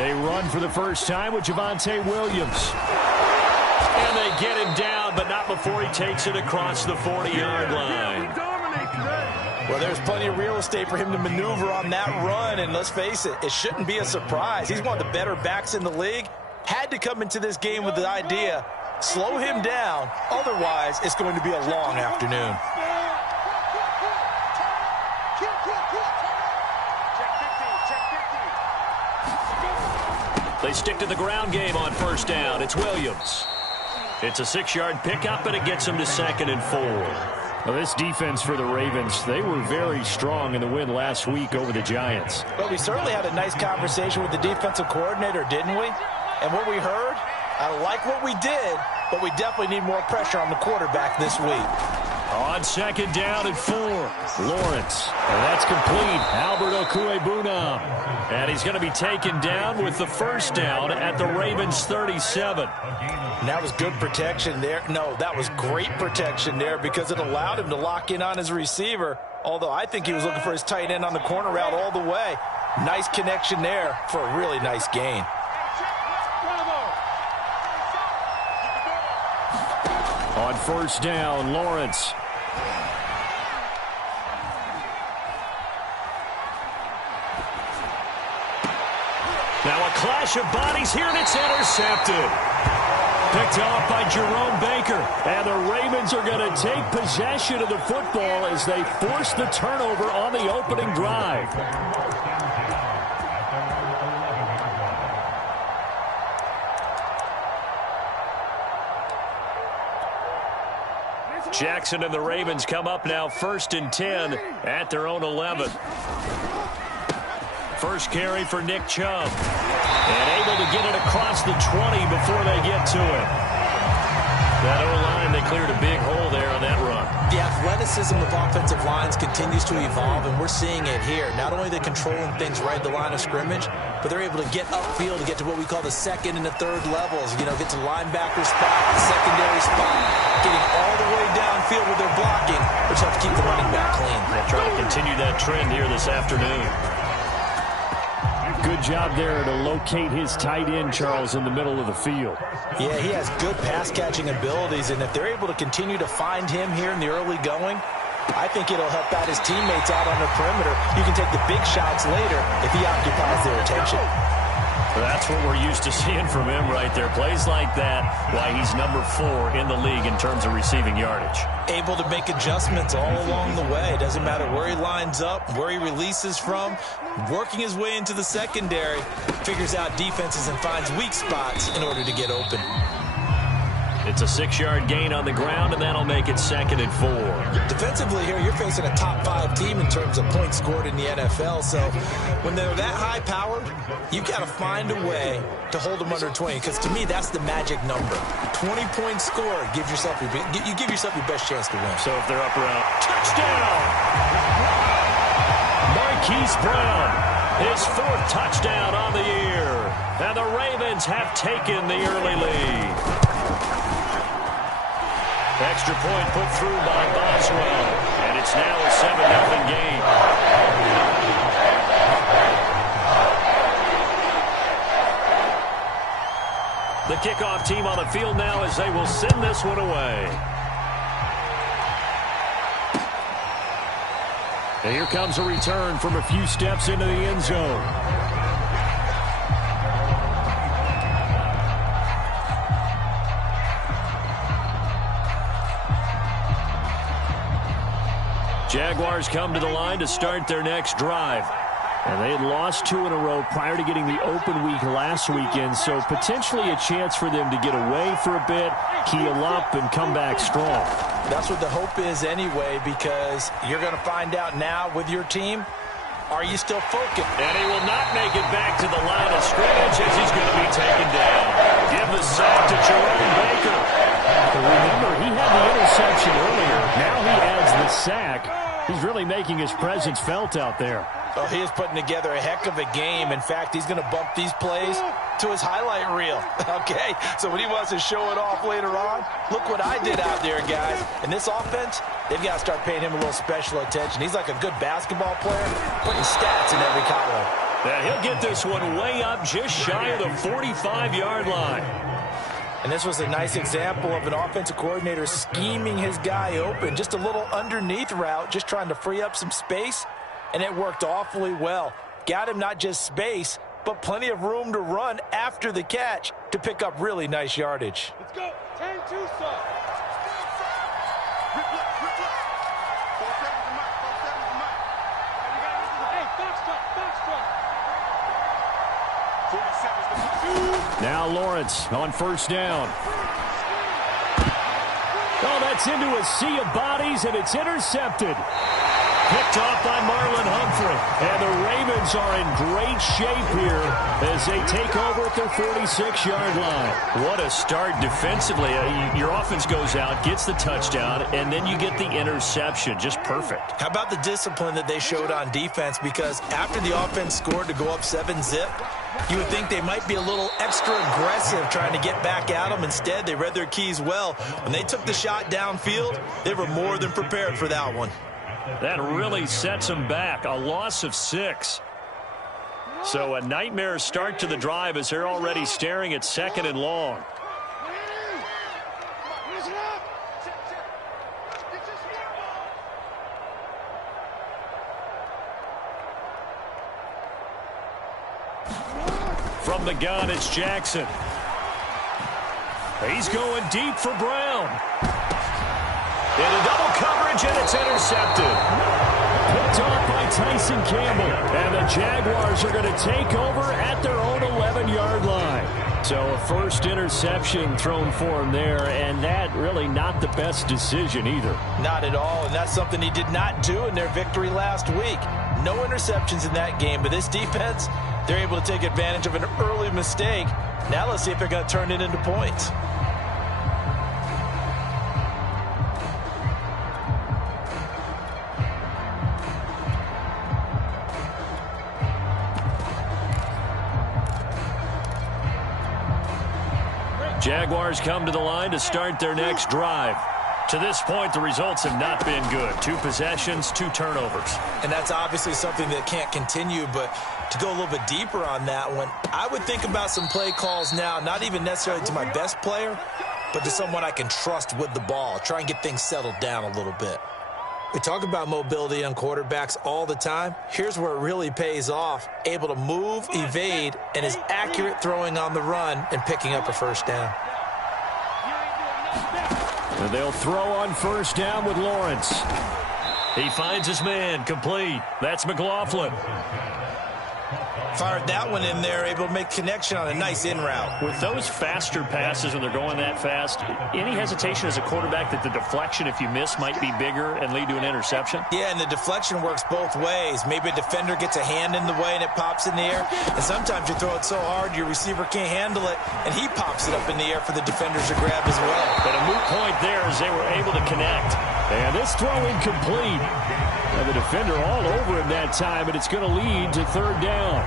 They run for the first time with Javonte Williams. And they get him down, but not before he takes it across the 40-yard line. Well, there's plenty of real estate for him to maneuver on that run, and let's face it, it shouldn't be a surprise. He's one of the better backs in the league. Had to come into this game with the idea, slow him down, otherwise it's going to be a long afternoon. They stick to the ground game on first down. It's Williams. It's a 6-yard pickup, and it gets him to 2nd and 4. Well, this defense for the Ravens, they were very strong in the win last week over the Giants. But we certainly had a nice conversation with the defensive coordinator, didn't we? And what we heard, I like what we did, but we definitely need more pressure on the quarterback this week. On 2nd down and 4, Lawrence. And that's complete. Albert Okwuegbunam. And he's going to be taken down with the first down at the Ravens' 37. And that was good protection there. No, that was great protection there because it allowed him to lock in on his receiver, although I think he was looking for his tight end on the corner route all the way. Nice connection there for a really nice gain. On first down, Lawrence. Now a clash of bodies here, and it's intercepted. Picked off by Jerome Baker. And the Ravens are going to take possession of the football as they force the turnover on the opening drive. Jackson and the Ravens come up now 1st and 10 at their own 11. First carry for Nick Chubb. And able to get it across the 20 before they get to it. That O-line, they cleared a big hole there on that run. The athleticism of offensive lines continues to evolve, and we're seeing it here. Not only are they controlling things right at the line of scrimmage, but they're able to get upfield to get to what we call the 2nd and the 3rd levels. You know, get to linebacker spot, secondary spot, getting all the way downfield with their blocking, which helps keep the running back clean. They'll try to continue that trend here this afternoon. Good job there to locate his tight end, Charles, in the middle of the field. Yeah, he has good pass-catching abilities, and if they're able to continue to find him here in the early going, I think it'll help out his teammates out on the perimeter. You can take the big shots later if he occupies their attention. That's what we're used to seeing from him right there. Plays like that, why he's number 4 in the league in terms of receiving yardage. Able to make adjustments all along the way. Doesn't matter where he lines up, where he releases from. Working his way into the secondary, figures out defenses and finds weak spots in order to get open. It's a 6-yard gain on the ground, and that'll make it 2nd and 4. Defensively here, you're facing a top 5 team in terms of points scored in the NFL. So when they're that high-powered, you've got to find a way to hold them under 20. Because to me, that's the magic number. 20 points scored, you give yourself your best chance to win. So if they're up around, touchdown! Marquise Brown, his 4th touchdown on the year. And the Ravens have taken the early lead. Extra point put through by Boswell. And it's now a 7-0 game. The kickoff team on the field now as they will send this one away. And here comes a return from a few steps into the end zone. Jaguars come to the line to start their next drive. And they had lost 2 in a row prior to getting the open week last weekend, so potentially a chance for them to get away for a bit, heal up, and come back strong. That's what the hope is anyway, because you're going to find out now with your team, are you still focused? And he will not make it back to the line of scrimmage as he's going to be taken down. Give the sack to Jerome Baker. But remember, he had the interception earlier. Now he adds the sack. He's really making his presence felt out there. Oh, he is putting together a heck of a game. In fact, he's going to bump these plays to his highlight reel. Okay, so when he wants to show it off later on, look what I did out there, guys. In this offense, they've got to start paying him a little special attention. He's like a good basketball player, putting stats in every column. And he'll get this one way up just shy of the 45-yard line. And this was a nice example of an offensive coordinator scheming his guy open. Just a little underneath route, just trying to free up some space, and it worked awfully well. Got him not just space, but plenty of room to run after the catch to pick up really nice yardage. Let's go. 10-2, son. Now Lawrence on first down. Oh, that's into a sea of bodies, and it's intercepted. Picked off by Marlon Humphrey. And the Ravens are in great shape here as they take over at their 46-yard line. What a start defensively. Your offense goes out, gets the touchdown, and then you get the interception. Just perfect. How about the discipline that they showed on defense? Because after the offense scored to go up 7-zip, you would think they might be a little extra aggressive trying to get back at them. Instead, they read their keys well. When they took the shot downfield, they were more than prepared for that one. That really sets them back. A loss of 6. So a nightmare start to the drive as they're already staring at 2nd and long. From the gun, it's Jackson. He's going deep for Brown. Into double coverage, and it's intercepted. Picked off by Tyson Campbell. And the Jaguars are going to take over at their own 11-yard line. So a first interception thrown for him there, and that really not the best decision either. Not at all, and that's something he did not do in their victory last week. No interceptions in that game, but this defense, they're able to take advantage of an early mistake. Now let's see if they're going to turn it into points. Jaguars come to the line to start their next drive. To this point, the results have not been good. 2 possessions, 2 turnovers. And that's obviously something that can't continue, but to go a little bit deeper on that one, I would think about some play calls now, not even necessarily to my best player, but to someone I can trust with the ball. Try and get things settled down a little bit. We talk about mobility on quarterbacks all the time. Here's where it really pays off. Able to move, evade, and is accurate throwing on the run and picking up a first down. And they'll throw on first down with Lawrence. He finds his man, complete. That's McLaughlin. Fired that one in there, able to make connection on a nice in route. With those faster passes when they're going that fast, any hesitation as a quarterback that the deflection, if you miss, might be bigger and lead to an interception? Yeah, and the deflection works both ways. Maybe a defender gets a hand in the way and it pops in the air. And sometimes you throw it so hard your receiver can't handle it, and he pops it up in the air for the defenders to grab as well. But a moot point there as they were able to connect. And this throw incomplete. And the defender all over him that time, and it's going to lead to 3rd down.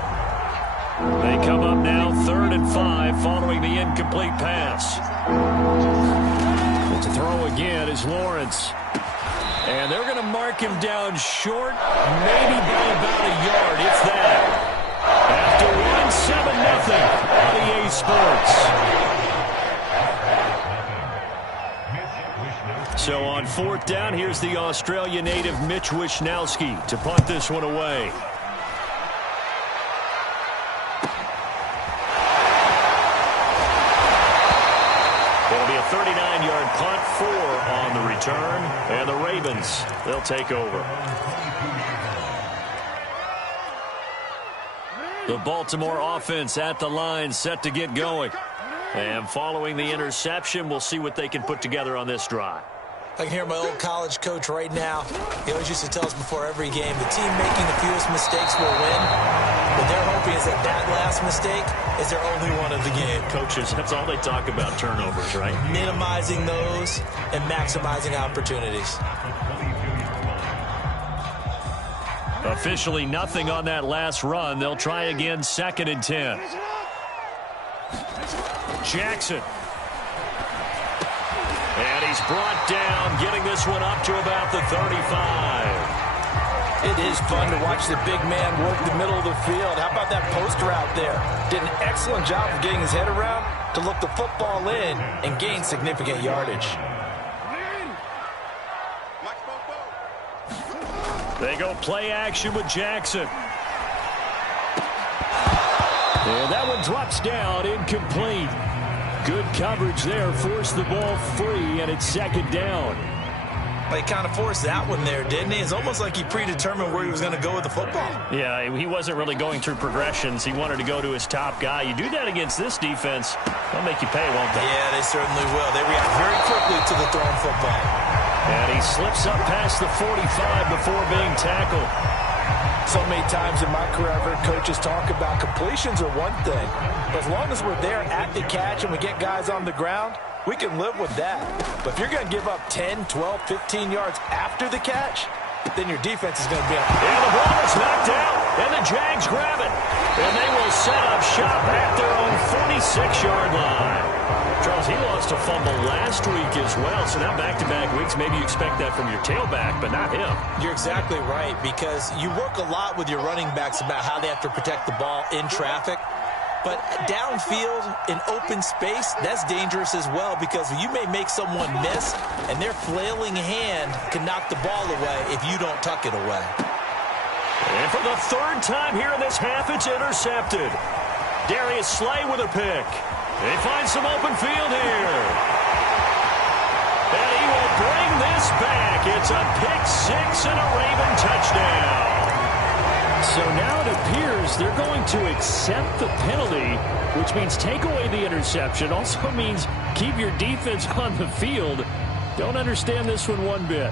They come up now 3rd and 5 following the incomplete pass. To throw again is Lawrence. And they're going to mark him down short, maybe by about a yard, if that. After 1-7-0 on EA Sports. So on 4th down, here's the Australia native Mitch Wishnowsky to punt this one away. It'll be a 39-yard punt, 4 on the return, and the Ravens, they'll take over. The Baltimore offense at the line, set to get going. And following the interception, we'll see what they can put together on this drive. I can hear my old college coach right now. He always used to tell us before every game, the team making the fewest mistakes will win. What they're hoping is that last mistake is their only one of the game. Coaches, that's all they talk about, turnovers, right? Minimizing those and maximizing opportunities. Officially nothing on that last run. They'll try again, 2nd and 10. Jackson. And he's brought down, getting this one up to about the 35. It is fun to watch the big man work the middle of the field. How about that post route there? Did an excellent job of getting his head around to look the football in and gain significant yardage. They go play action with Jackson. And that one drops down, incomplete. Good coverage there, forced the ball free, and it's second down. He kind of forced that one there, didn't he? It's almost like he predetermined where he was going to go with the football. Yeah, he wasn't really going through progressions. He wanted to go to his top guy. You do that against this defense, they'll make you pay, won't they? Yeah, they certainly will. They react very quickly to the thrown football. And he slips up past the 45 before being tackled. So many times in my career, I've heard coaches talk about completions are one thing. But as long as we're there at the catch and we get guys on the ground, we can live with that. But if you're going to give up 10, 12, 15 yards after the catch, then your defense is going to be on. And the ball is knocked out, and the Jags grab it. And they will set up shop at their own 46-yard line. Charles, he lost a fumble last week as well, so now back-to-back weeks, maybe you expect that from your tailback, but not him. You're exactly right, because you work a lot with your running backs about how they have to protect the ball in traffic. But downfield, in open space, that's dangerous as well, because you may make someone miss, and their flailing hand can knock the ball away if you don't tuck it away. And for the third time here in this half, it's intercepted. Darius Slay with a pick. They find some open field here. And he will bring this back. It's a pick six and a Raven touchdown. So now it appears they're going to accept the penalty, which means take away the interception. Also means keep your defense on the field. Don't understand this one bit.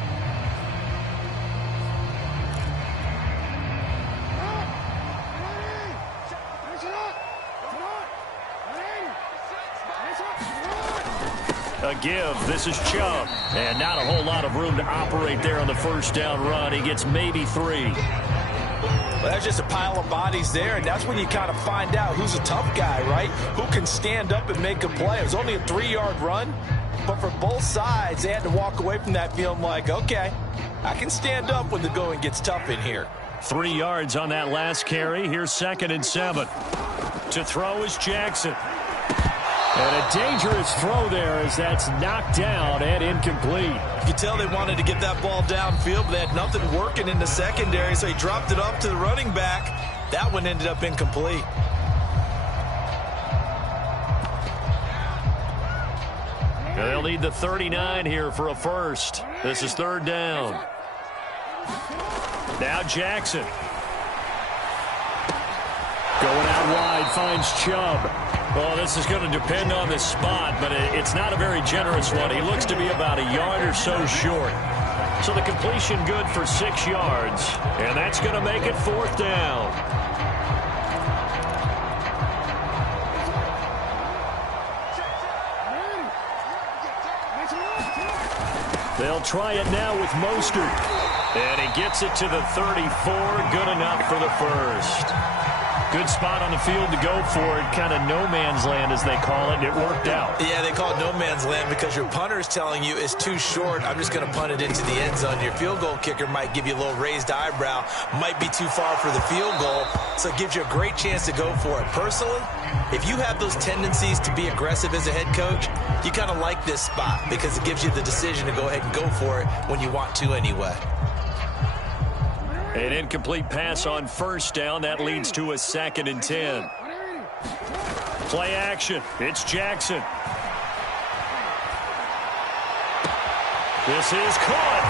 A give. This is Chubb. And not a whole lot of room to operate there on the first down run. He gets maybe 3. Well, that's just a pile of bodies there, and that's when you kind of find out who's a tough guy, right? Who can stand up and make a play. It was only a 3-yard run, but for both sides, they had to walk away from that feeling like, okay, I can stand up when the going gets tough in here. 3 yards on that last carry. Here's 2nd and 7. To throw is Jackson. And a dangerous throw there as that's knocked down and incomplete. You can tell they wanted to get that ball downfield, but they had nothing working in the secondary, so he dropped it up to the running back. That one ended up incomplete. They'll need the 39 here for a first. This is 3rd down. Now Jackson. Going out wide, finds Chubb. Well, this is going to depend on the spot, but it's not a very generous one. He looks to be about a yard or so short. So the completion good for 6 yards, and that's going to make it 4th down. They'll try it now with Mostert. And he gets it to the 34. Good enough for the first. Good spot on the field to go for it. Kind of no man's land, as they call it. And it worked out. Yeah, they call it no man's land because your punter's telling you it's too short. I'm just going to punt it into the end zone. Your field goal kicker might give you a little raised eyebrow. Might be too far for the field goal. So it gives you a great chance to go for it. Personally, if you have those tendencies to be aggressive as a head coach, you kind of like this spot because it gives you the decision to go ahead and go for it when you want to anyway. An incomplete pass on 1st down. That leads to a 2nd and 10. Play action. It's Jackson. This is caught.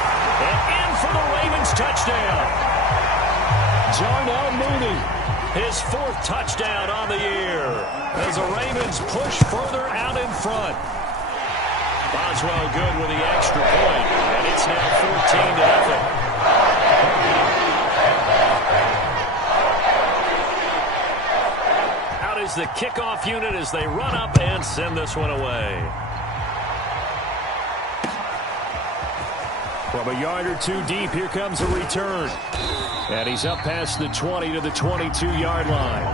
And in for the Ravens touchdown. Darnell Mooney, his 4th touchdown on the year. As the Ravens push further out in front. Boswell good with the extra point. And it's now 14-0. Is the kickoff unit as they run up and send this one away. From a yard or two deep, here comes a return. And he's up past the 20 to the 22-yard line.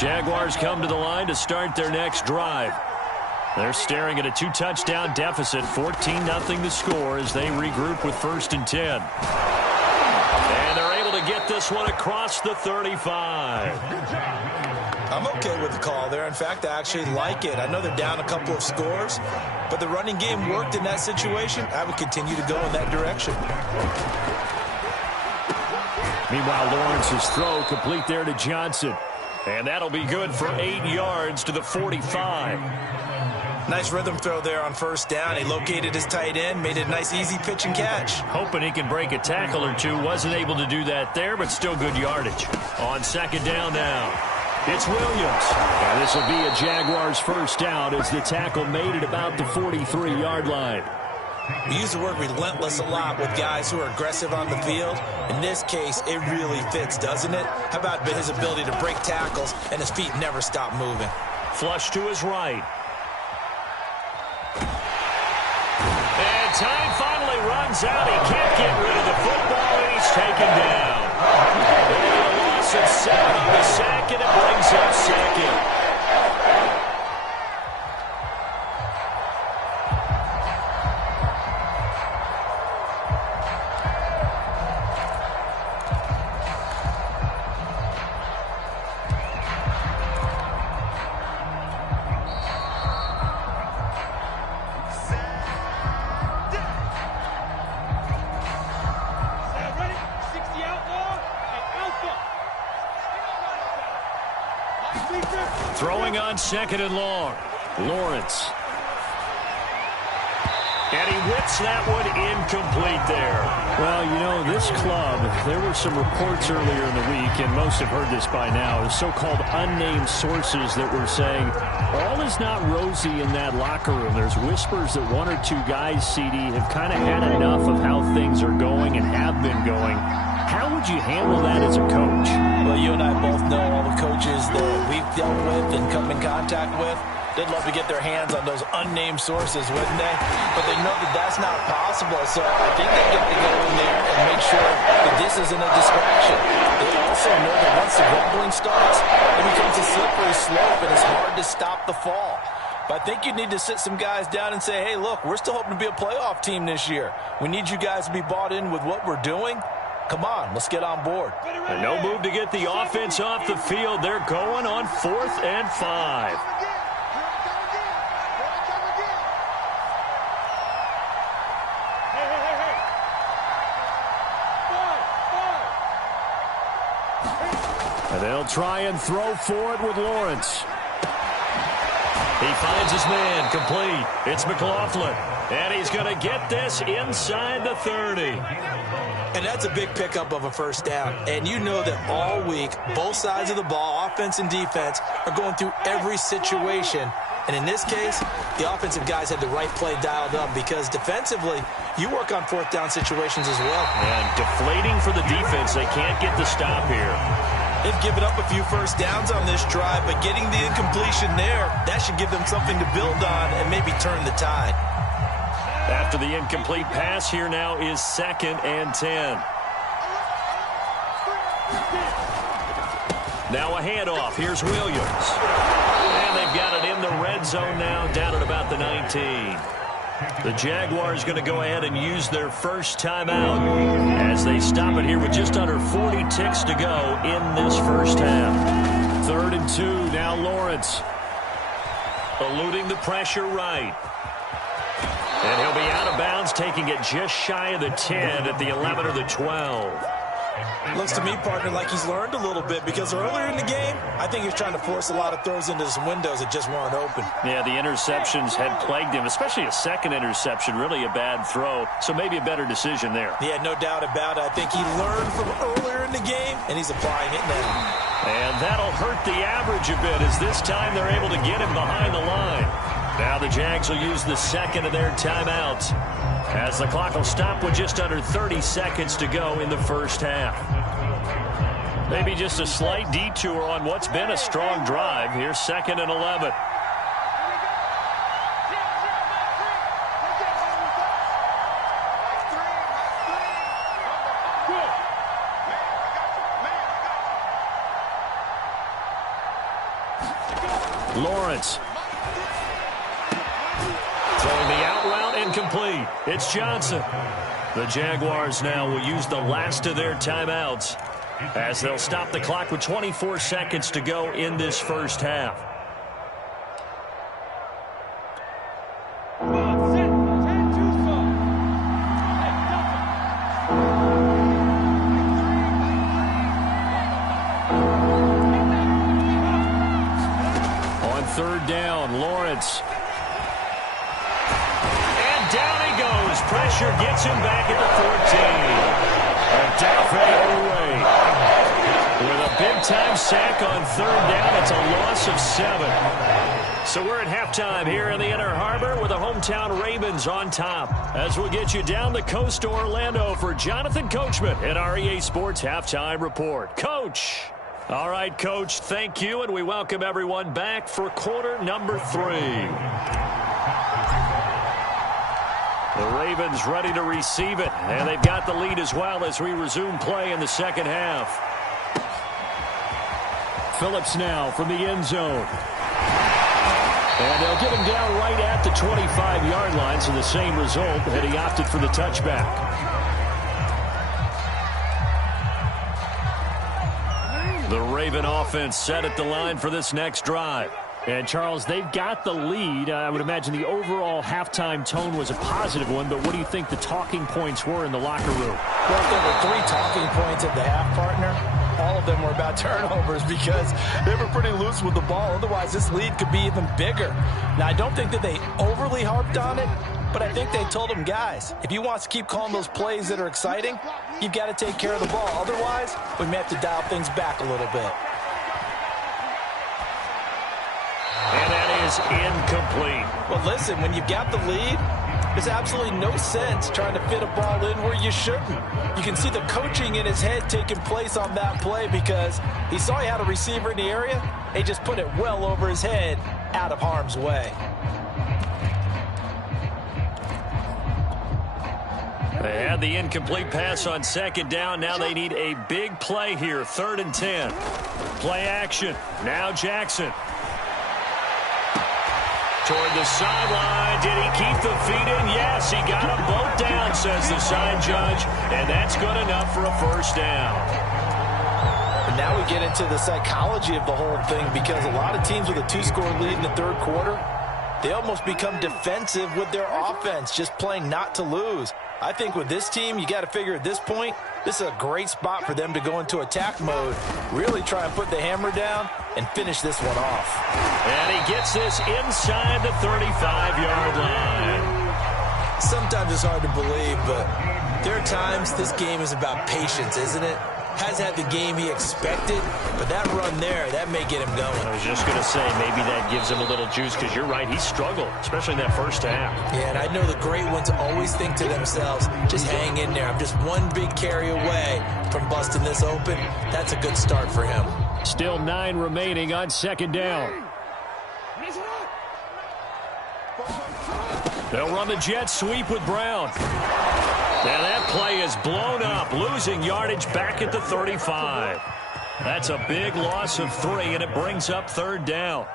Jaguars come to the line to start their next drive. They're staring at a 2-touchdown deficit, 14-0 the score as they regroup with 1st and 10. And they're able to get this one across the 35. I'm okay with the call there. In fact, I actually like it. I know they're down a couple of scores, but the running game worked in that situation. I would continue to go in that direction. Meanwhile, Lawrence's throw complete there to Johnson. And that'll be good for 8 yards to the 45. Nice rhythm throw there on 1st down. He located his tight end, made it a nice easy pitch and catch. Hoping he can break a tackle or two. Wasn't able to do that there, but still good yardage. On 2nd down now, it's Williams. And this will be a Jaguars 1st down as the tackle made it about the 43-yard line. We use the word relentless a lot with guys who are aggressive on the field. In this case, it really fits, doesn't it? How about his ability to break tackles and his feet never stop moving? Flush to his right. And time finally runs out. He can't get rid of the football, and he's taken down. And a loss of 7 on the sack, and it brings up 2nd. Throwing on 2nd and long. Lawrence. And he whips that one incomplete there. Well, you know, this club, there were some reports earlier in the week, and most have heard this by now, the so-called unnamed sources that were saying all is not rosy in that locker room. There's whispers that 1 or 2 guys, CD, have kind of had enough of how things are going and have been going. How would you handle that as a coach? Well, you and I both know all the coaches that we've dealt with and come in contact with. They'd love to get their hands on those unnamed sources, wouldn't they? But they know that that's not possible, so I think they get to go in there and make sure that this isn't a distraction. They also know that once the grumbling starts, it becomes a slippery slope, and it's hard to stop the fall. But I think you need to sit some guys down and say, hey, look, we're still hoping to be a playoff team this year. We need you guys to be bought in with what we're doing. Come on, let's get on board. And no move to get the offense off the field. They're going on 4th and 5. And they'll try and throw for it with Lawrence. He finds his man, complete. It's McLaughlin. And he's going to get this inside the 30. And that's a big pickup of a 1st down. And you know that all week, both sides of the ball, offense and defense, are going through every situation. And in this case, the offensive guys had the right play dialed up because defensively, you work on 4th down situations as well. And deflating for the defense. They can't get the stop here. They've given up a few 1st downs on this drive, but getting the incompletion there, that should give them something to build on and maybe turn the tide. After the incomplete pass, here now is 2nd and 10. Now a handoff. Here's Williams. And they've got it in the red zone now, down at about the 19. The Jaguars going to go ahead and use their first timeout as they stop it here with just under 40 ticks to go in this first half. 3rd and 2. Now Lawrence eluding the pressure right. And he'll be out of bounds, taking it just shy of the 10 at the 11 or the 12. Looks to me, partner, like he's learned a little bit because earlier in the game, I think he was trying to force a lot of throws into some windows that just weren't open. Yeah, the interceptions had plagued him, especially a second interception, really a bad throw. So maybe a better decision there. Yeah, no doubt about it. I think he learned from earlier in the game, and he's applying it now. And that'll hurt the average a bit as this time they're able to get him behind the line. Now the Jags will use the second of their timeouts as the clock will stop with just under 30 seconds to go in the first half. Maybe just a slight detour on what's been a strong drive. Here's 2nd and 11. Lawrence. Throwing the out route, incomplete. It's Johnson. The Jaguars now will use the last of their timeouts as they'll stop the clock with 24 seconds to go in this first half. On third down, Lawrence. And down he goes. Pressure gets him back at the 14. With a big-time sack on third down, it's a loss of 7. So we're at halftime here in the Inner Harbor with the hometown Ravens on top. As we'll get you down the coast to Orlando for Jonathan Coachman in our EA Sports Halftime Report. Coach. All right, Coach, thank you, and we welcome everyone back for quarter number 3. The Ravens ready to receive it, and they've got the lead as well as we resume play in the second half. Phillips now from the end zone. And they'll get him down right at the 25-yard line, so the same result, and he opted for the touchback. The Raven offense set at the line for this next drive. And, Charles, they've got the lead. I would imagine the overall halftime tone was a positive one, but what do you think the talking points were in the locker room? Well, there were 3 talking points at the half, partner. All of them were about turnovers because they were pretty loose with the ball. Otherwise, this lead could be even bigger. Now, I don't think that they overly harped on it, but I think they told them, guys, if you want to keep calling those plays that are exciting, you've got to take care of the ball. Otherwise, we may have to dial things back a little bit. And that is incomplete. Well, listen, when you've got the lead, there's absolutely no sense trying to fit a ball in where you shouldn't. You can see the coaching in his head taking place on that play because he saw he had a receiver in the area. He just put it well over his head out of harm's way. They had the incomplete pass on second down. Now they need a big play here, 3rd and 10. Play action. Now Jackson. Toward the sideline. Did he keep the feet in? Yes, he got them both down, says the side judge. And that's good enough for a first down. And now we get into the psychology of the whole thing because a lot of teams with a 2-score lead in the third quarter, they almost become defensive with their offense, just playing not to lose. I think with this team, you got to figure at this point, this is a great spot for them to go into attack mode, really try and put the hammer down and finish this one off. And he gets this inside the 35-yard line. Sometimes it's hard to believe, but there are times this game is about patience, isn't it? Has had the game he expected, but that run there, that may get him going. I was just going to say, maybe that gives him a little juice because you're right, he struggled, especially in that first half. Yeah, and I know the great ones always think to themselves, just hang in there. I'm just one big carry away from busting this open. That's a good start for him. Still 9 remaining on second down. They'll run the jet sweep with Brown. Now that play is blown up, losing yardage back at the 35. That's a big loss of 3, and it brings up 3rd down.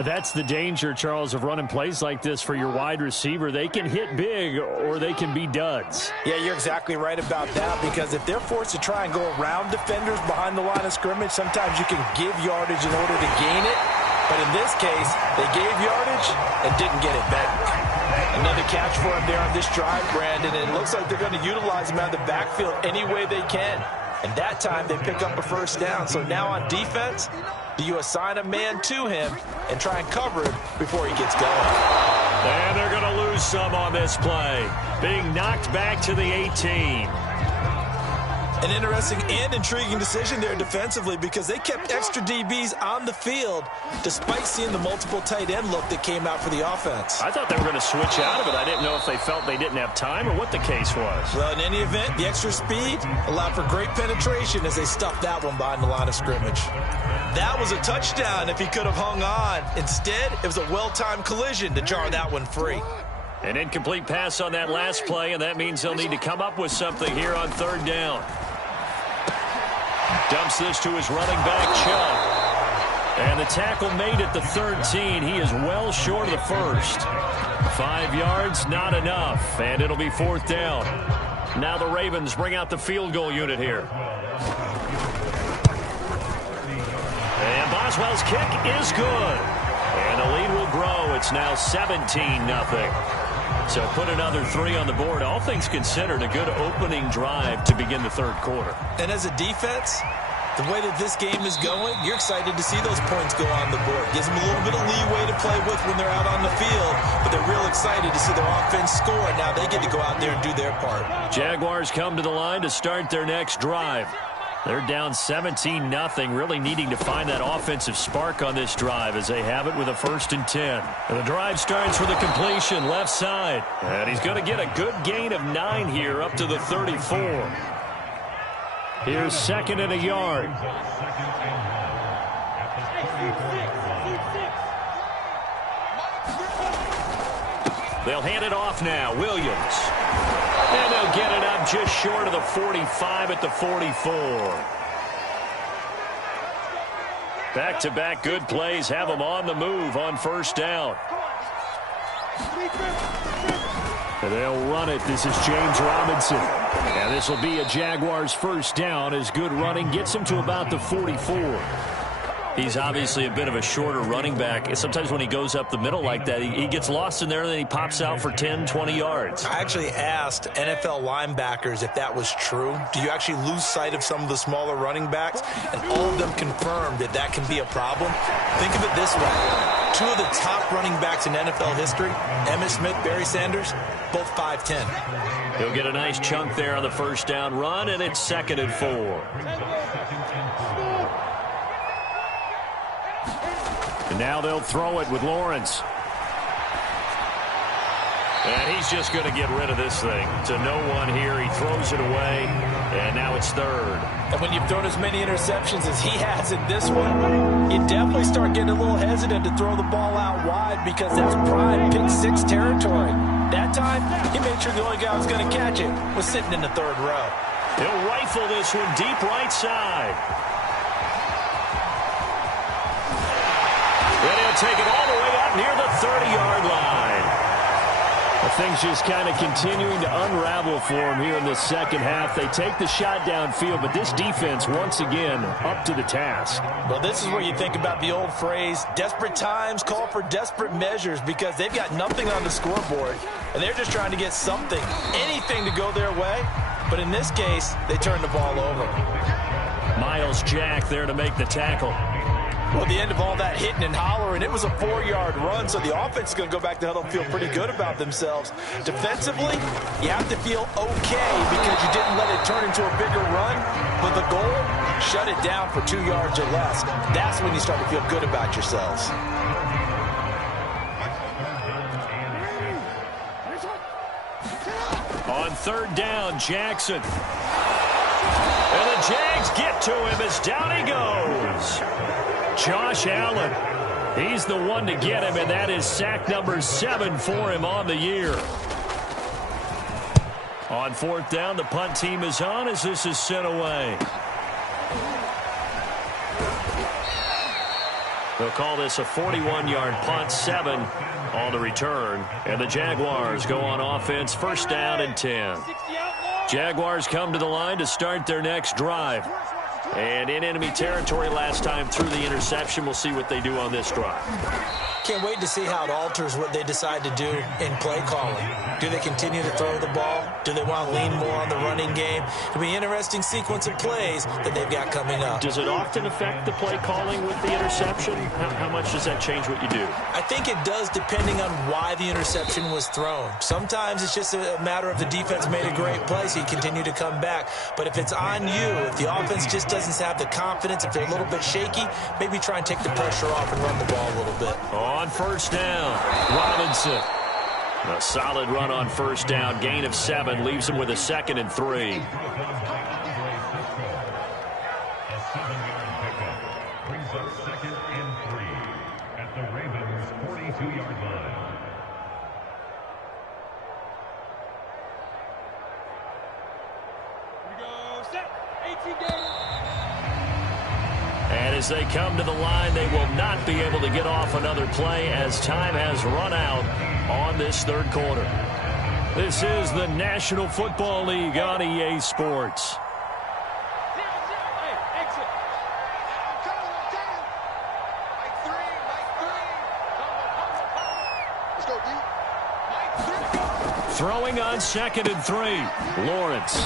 That's the danger, Charles, of running plays like this for your wide receiver. They can hit big or they can be duds. Yeah, you're exactly right about that because if they're forced to try and go around defenders behind the line of scrimmage, sometimes you can give yardage in order to gain it. But in this case, they gave yardage and didn't get it back. Another catch for him there on this drive, Brandon, and it looks like they're going to utilize him out of the backfield any way they can. And that time they pick up a first down. So now on defense, do you assign a man to him and try and cover him before he gets going? And they're going to lose some on this play. Being knocked back to the 18. An interesting and intriguing decision there defensively because they kept extra DBs on the field despite seeing the multiple tight end look that came out for the offense. I thought they were going to switch out of it. I didn't know if they felt they didn't have time or what the case was. Well, in any event, the extra speed allowed for great penetration as they stuffed that one behind the line of scrimmage. That was a touchdown if he could have hung on. Instead, it was a well-timed collision to jar that one free. An incomplete pass on that last play, and that means they'll need to come up with something here on 3rd down. Dumps this to his running back, Chubb. And the tackle made at the 13. He is well short of the first. 5 yards, not enough. And it'll be 4th down. Now the Ravens bring out the field goal unit here. And Boswell's kick is good. And the lead will grow. It's now 17-0. So put another 3 on the board. All things considered, a good opening drive to begin the third quarter. And as a defense, the way that this game is going, you're excited to see those points go on the board. Gives them a little bit of leeway to play with when they're out on the field, but they're real excited to see their offense score, and now they get to go out there and do their part. Jaguars come to the line to start their next drive. They're down 17-0, really needing to find that offensive spark on this drive as they have it with a 1st and 10. And the drive starts with a completion left side. And he's going to get a good gain of 9 here up to the 34. Here's 2nd and a yard. They'll hand it off now. Williams. And they'll get it up just short of the 45 at the 44. Back-to-back good plays have them on the move on 1st down. And they'll run it. This is James Robinson. And this will be a Jaguars 1st down as good running gets him to about the 44. He's obviously a bit of a shorter running back. Sometimes when he goes up the middle like that, he gets lost in there and then he pops out for 10, 20 yards. I actually asked NFL linebackers if that was true. Do you actually lose sight of some of the smaller running backs? And all of them confirmed that that can be a problem. Think of it this way. 2 of the top running backs in NFL history, Emmitt Smith, Barry Sanders, both 5'10". He'll get a nice chunk there on the 1st down run, and it's 2nd and 4. And now they'll throw it with Lawrence. And he's just going to get rid of this thing to no one here. He throws it away, and now it's 3rd. And when you've thrown as many interceptions as he has in this one, you definitely start getting a little hesitant to throw the ball out wide because that's prime pick 6 territory. That time, he made sure the only guy who was going to catch it was sitting in the 3rd row. He'll rifle this one deep right side. And he'll take it all the way up near the 30-yard line. Things just kind of continuing to unravel for him here in the 2nd half. They take the shot downfield, but this defense, once again, up to the task. Well, this is where you think about the old phrase, desperate times call for desperate measures, because they've got nothing on the scoreboard, and they're just trying to get something, anything to go their way. But in this case, they turn the ball over. Miles Jack there to make the tackle. Well, at the end of all that hitting and hollering, it was a 4-yard run, so the offense is going to go back to huddle and feel pretty good about themselves. Defensively, you have to feel okay because you didn't let it turn into a bigger run, but the goal, shut it down for 2 yards or less. That's when you start to feel good about yourselves. On 3rd down, Jackson. And the Jags get to him as down he goes. Josh Allen, he's the one to get him, and that is sack number 7 for him on the year. On 4th down, the punt team is on as this is sent away. They'll call this a 41-yard punt, 7 on the return, and the Jaguars go on offense, 1st down and 10. Jaguars come to the line to start their next drive. And in enemy territory last time through the interception. We'll see what they do on this drive. Can't wait to see how it alters what they decide to do in play calling. Do they continue to throw the ball? Do they want to lean more on the running game? It'll be an interesting sequence of plays that they've got coming up. Does it often affect the play calling with the interception? How much does that change what you do? I think it does, depending on why the interception was thrown. Sometimes it's just a matter of the defense made a great play, so you continue to come back. But if it's on you, if the offense just doesn't have the confidence, if they're a little bit shaky, maybe try and take the pressure off and run the ball a little bit. On 1st down, Robinson. A solid run on 1st down. Gain of 7 leaves him with a 2nd and 3. Brings up 2nd and 3 at the Ravens' 42-yard line. And as they come to the line, they will not be able to get off another play as time has run out on this third quarter. This is the National Football League on EA Sports. Throwing on 2nd and 3, Lawrence.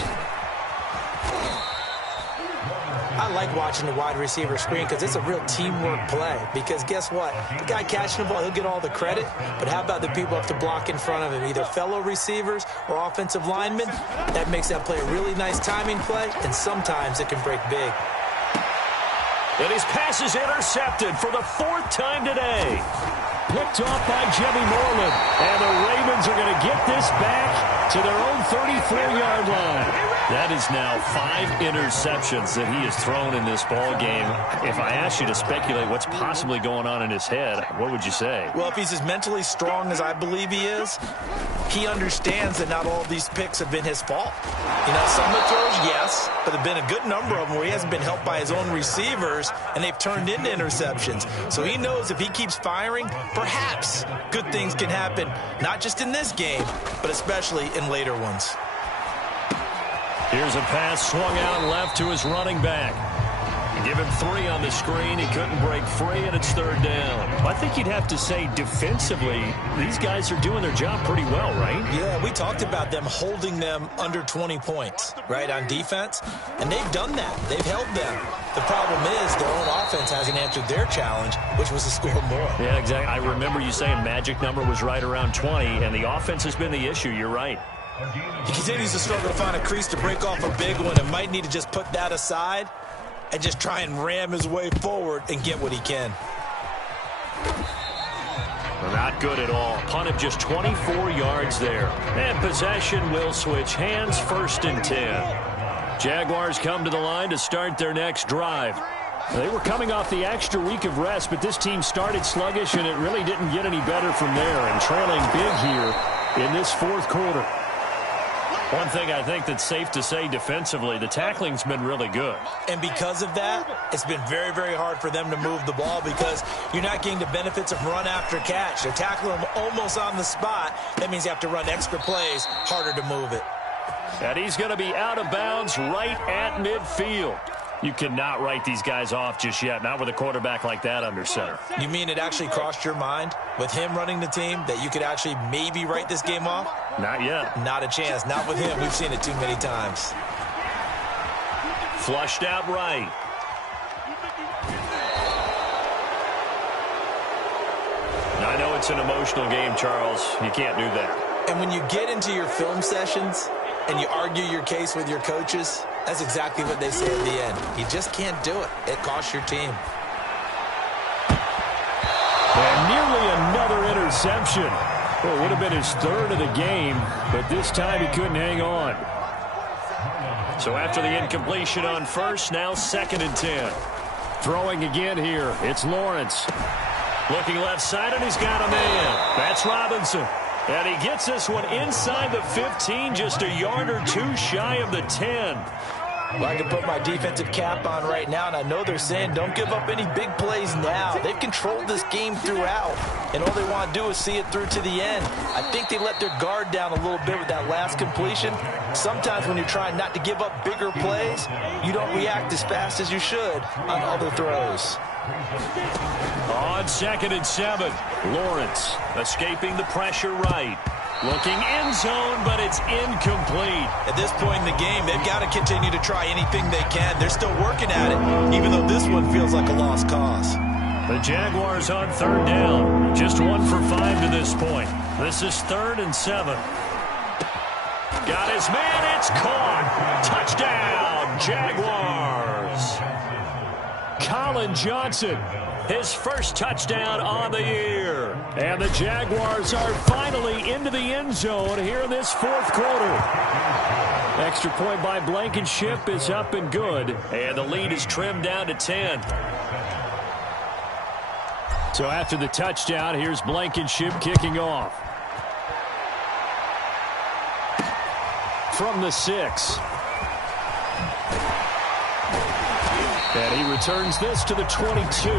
I like watching the wide receiver screen because it's a real teamwork play. Because guess what? The guy catching the ball, he'll get all the credit. But how about the people up to block in front of him, either fellow receivers or offensive linemen? That makes that play a really nice timing play, and sometimes it can break big. And his pass is intercepted for the 4th time today. Picked off by Jimmy Moreland. And the Ravens are going to get this back to their own 34-yard line. That is now 5 interceptions that he has thrown in this ball game. If I asked you to speculate what's possibly going on in his head, what would you say? Well, if he's as mentally strong as I believe he is, he understands that not all of these picks have been his fault. You know, some of the throws, yes, but there have been a good number of them where he hasn't been helped by his own receivers, and they've turned into interceptions. So he knows if he keeps firing, perhaps good things can happen, not just in this game, but especially in later ones. Here's a pass swung out left to his running back. Give him 3 on the screen. He couldn't break free, and it's 3rd down. I think you'd have to say defensively, these guys are doing their job pretty well, right? Yeah, we talked about them holding them under 20 points, right, on defense. And they've done that. They've held them. The problem is their own offense hasn't answered their challenge, which was to score more. Yeah, exactly. I remember you saying magic number was right around 20, and the offense has been the issue. You're right. He continues to struggle to find a crease to break off a big one and might need to just put that aside and just try and ram his way forward and get what he can. Not good at all. Punt of just 24 yards there. And possession will switch hands, 1st and 10. Jaguars come to the line to start their next drive. They were coming off the extra week of rest, but this team started sluggish, and it really didn't get any better from there. And trailing big here in this 4th quarter. One thing I think that's safe to say defensively, the tackling's been really good. And because of that, it's been very, very hard for them to move the ball because you're not getting the benefits of run after catch. They're tackling them almost on the spot. That means you have to run extra plays, harder to move it. And he's going to be out of bounds right at midfield. You cannot write these guys off just yet, not with a quarterback like that under center. You mean it actually crossed your mind with him running the team that you could actually maybe write this game off? Not yet. Not a chance. Not with him. We've seen it too many times. Flushed out right. I know it's an emotional game, Charles. You can't do that. And when you get into your film sessions and you argue your case with your coaches, that's exactly what they say at the end. You just can't do it. It costs your team. And nearly another interception. Well, it would have been his 3rd of the game, but this time he couldn't hang on. So after the incompletion on 1st, now 2nd and 10. Throwing again here, it's Lawrence. Looking left side, and he's got a man. That's Robinson. And he gets this one inside the 15, just a yard or 2 shy of the 10. Well, I can put my defensive cap on right now, and I know they're saying don't give up any big plays now. They've controlled this game throughout, and all they want to do is see it through to the end. I think they let their guard down a little bit with that last completion. Sometimes when you're trying not to give up bigger plays, you don't react as fast as you should on other throws. On 2nd and 7, Lawrence escaping the pressure right. Looking end zone, but it's incomplete. At this point in the game, they've got to continue to try anything they can. They're still working at it, even though this one feels like a lost cause. The Jaguars on 3rd down. Just 1 for 5 to this point. This is 3rd and 7. Got his man. It's caught. Touchdown, Jaguars. Colin Johnson, his first touchdown on the year. And the Jaguars are finally into the end zone here in this 4th quarter. Extra point by Blankenship is up and good. And the lead is trimmed down to 10. So after the touchdown, here's Blankenship kicking off. From the 6. And he returns this to the 22.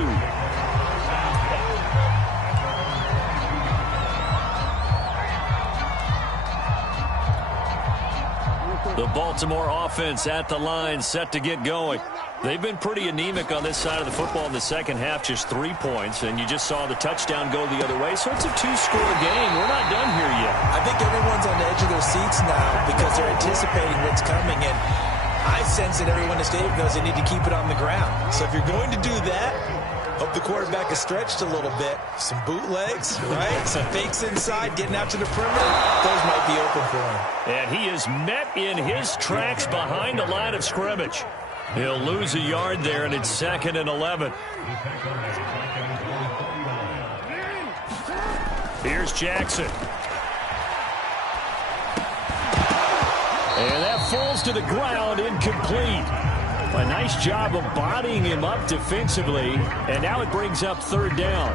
The Baltimore offense at the line, set to get going. They've been pretty anemic on this side of the football in the second half, just 3 points, and you just saw the touchdown go the other way. So it's a 2-score game. We're not done here yet. I think everyone's on the edge of their seats now because they're anticipating what's coming, and I sense that everyone in the stadium knows they need to keep it on the ground. So if you're going to do that, hope the quarterback is stretched a little bit. Some bootlegs, right? Some fakes inside, getting out to the perimeter. Those might be open for him. And he is met in his tracks behind the line of scrimmage. He'll lose a yard there, and it's 2nd and 11. Here's Jackson. And that falls to the ground, incomplete. A nice job of bodying him up defensively, and now it brings up 3rd down.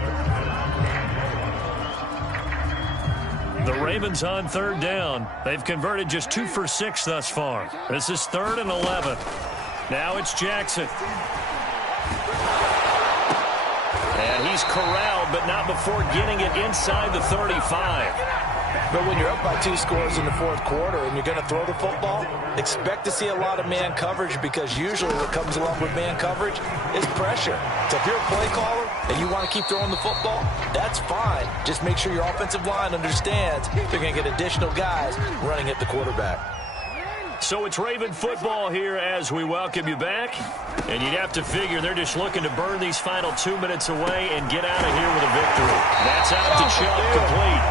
The Ravens on 3rd down. They've converted just 2 for 6 thus far. This is 3rd and 11. Now it's Jackson. And he's corralled, but not before getting it inside the 35. But when you're up by 2 scores in the 4th quarter and you're going to throw the football, expect to see a lot of man coverage because usually what comes along with man coverage is pressure. So if you're a play caller and you want to keep throwing the football, that's fine. Just make sure your offensive line understands they're going to get additional guys running at the quarterback. So it's Raven football here as we welcome you back. And you'd have to figure they're just looking to burn these final 2 minutes away and get out of here with a victory. That's out to Chubb, complete.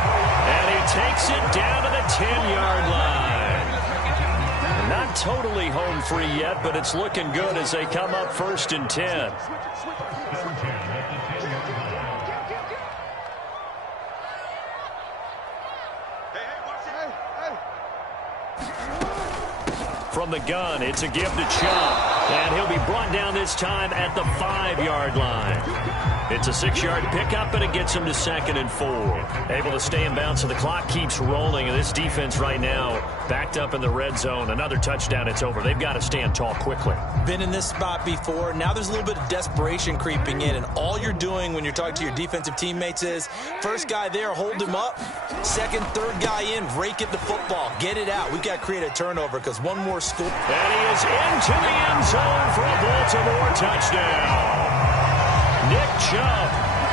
And he takes it down to the 10-yard line. Not totally home free yet, but it's looking good as they come up 1st and 10. From the gun, it's a give to Chubb. And he'll be brought down this time at the 5-yard line. It's a 6-yard pickup, and it gets him to 2nd and 4. Able to stay in bounds, so the clock keeps rolling. And this defense right now backed up in the red zone. Another touchdown, it's over. They've got to stand tall quickly. Been in this spot before. Now there's a little bit of desperation creeping in, and all you're doing when you're talking to your defensive teammates is first guy there, hold him up. Second, third guy in, rake at the football. Get it out. We've got to create a turnover because one more score. And he is into the end zone for a Baltimore touchdown. Nick Chubb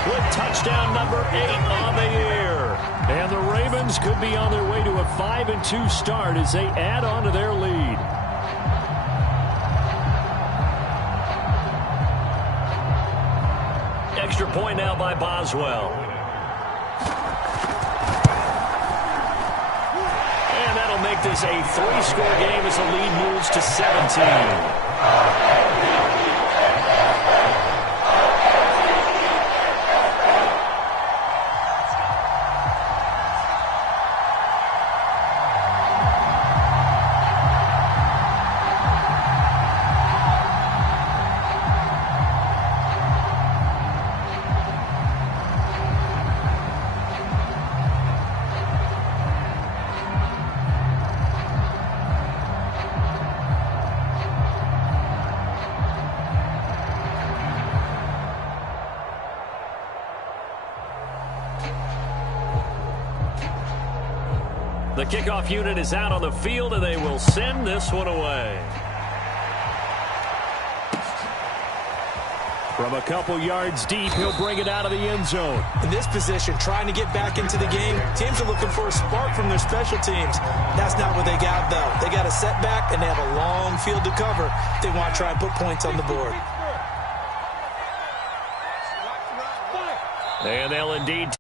with touchdown number 8 on the year. And the Ravens could be on their way to a 5-2 start as they add on to their lead. Extra point now by Boswell. And that'll make this a 3-score game as the lead moves to 17. The kickoff unit is out on the field, and they will send this one away. From a couple yards deep, he'll bring it out of the end zone. In this position, trying to get back into the game, teams are looking for a spark from their special teams. That's not what they got, though. They got a setback, and they have a long field to cover if they want to try and put points on the board. And they'll indeed